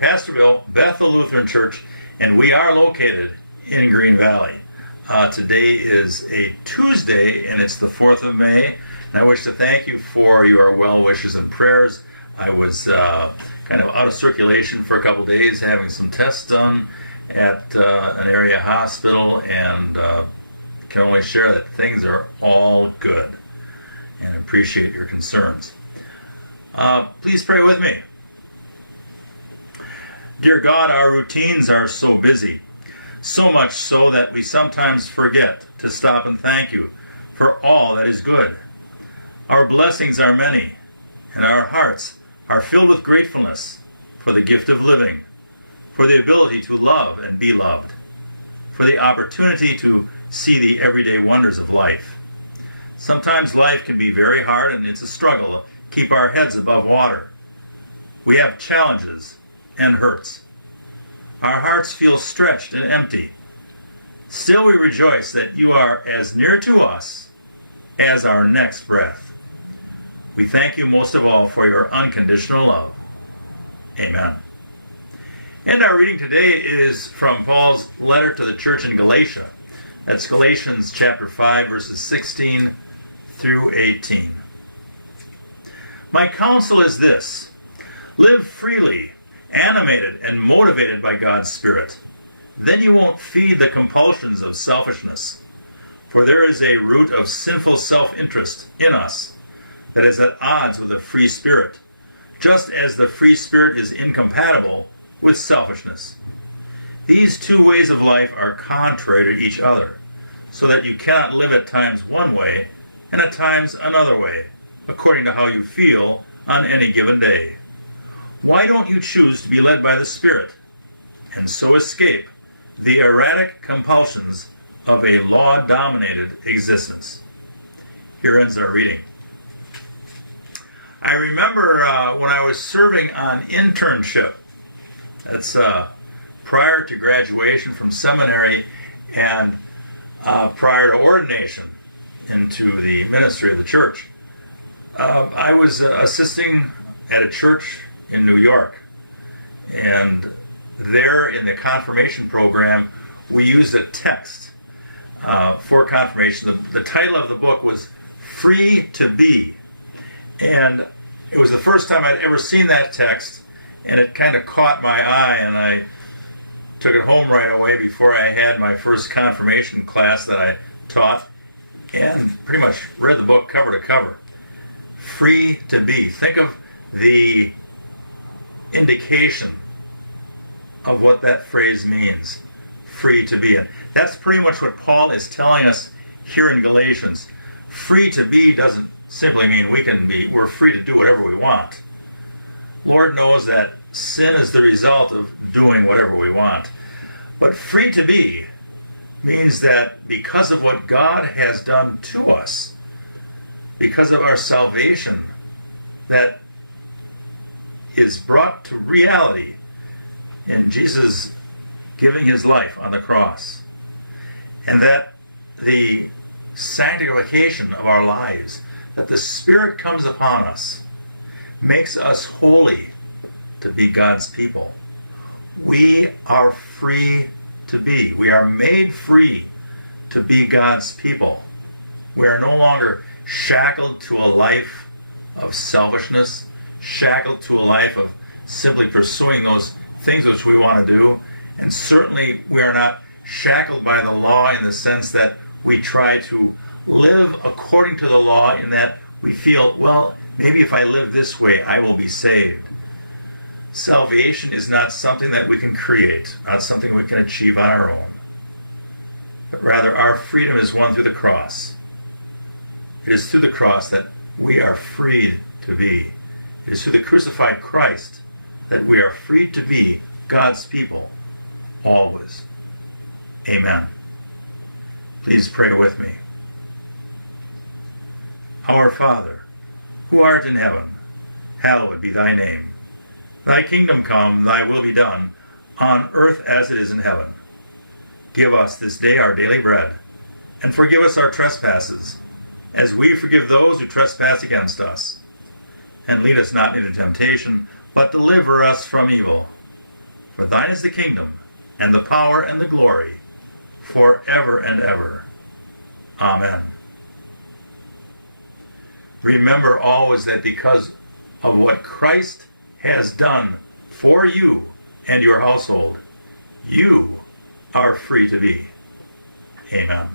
Pastor Bill, Bethel Lutheran Church, and we are located in Green Valley. Today is a Tuesday, and it's the 4th of May, and I wish to thank you for your well wishes and prayers. I was kind of out of circulation for a couple days, having some tests done at an area hospital, and can only share that things are all good, and appreciate your concerns. Please pray with me. Dear God, our routines are so busy, so much so that we sometimes forget to stop and thank you for all that is good. Our blessings are many, and our hearts are filled with gratefulness for the gift of living, for the ability to love and be loved, for the opportunity to see the everyday wonders of life. Sometimes life can be very hard, and it's a struggle to keep our heads above water. We have challenges and hurts. Our hearts feel stretched and empty. Still we rejoice that you are as near to us as our next breath. We thank you most of all for your unconditional love. Amen. And our reading today is from Paul's letter to the church in Galatia. That's Galatians chapter 5, verses 16 through 18. My counsel is this: live freely, animated and motivated by God's Spirit. Then you won't feed the compulsions of selfishness. For there is a root of sinful self-interest in us that is at odds with a free spirit, just as the free spirit is incompatible with selfishness. These two ways of life are contrary to each other, so that you cannot live at times one way and at times another way, according to how you feel on any given day. Why don't you choose to be led by the Spirit, and so escape the erratic compulsions of a law-dominated existence? Here ends our reading. I remember when I was serving on internship. That's prior to graduation from seminary and prior to ordination into the ministry of the church. I was assisting at a church in New York, and there in the confirmation program we used a text for confirmation. The title of the book was Free to Be, and it was the first time I'd ever seen that text, and it kind of caught my eye, and I took it home right away before I had my first confirmation class that I taught, and pretty much read the book cover to cover. Free to be. Think of the indication of what that phrase means, free to be. And that's pretty much what Paul is telling us here in Galatians. Free to be doesn't simply mean we're free to do whatever we want. Lord knows that sin is the result of doing whatever we want. But free to be means that because of what God has done to us, because of our salvation that is brought to reality in Jesus giving his life on the cross, and that the sanctification of our lives, that the Spirit comes upon us, makes us holy to be God's people. We are free to be. We are made free to be God's people. We are no longer shackled to a life of selfishness, shackled to a life of simply pursuing those things which we want to do. And certainly we are not shackled by the law in the sense that we try to live according to the law, in that we feel, well, maybe if I live this way, I will be saved. Salvation is not something that we can create, not something we can achieve on our own. But rather, our freedom is won through the cross. It is through the cross that we are freed to be. It is through the crucified Christ that we are freed to be God's people, always. Amen. Please pray with me. Our Father, who art in heaven, hallowed be thy name. Thy kingdom come, thy will be done, on earth as it is in heaven. Give us this day our daily bread, and forgive us our trespasses, as we forgive those who trespass against us. And lead us not into temptation, but deliver us from evil. For thine is the kingdom, and the power, and the glory, forever and ever. Amen. Remember always that because of what Christ has done for you and your household, you are free to be. Amen.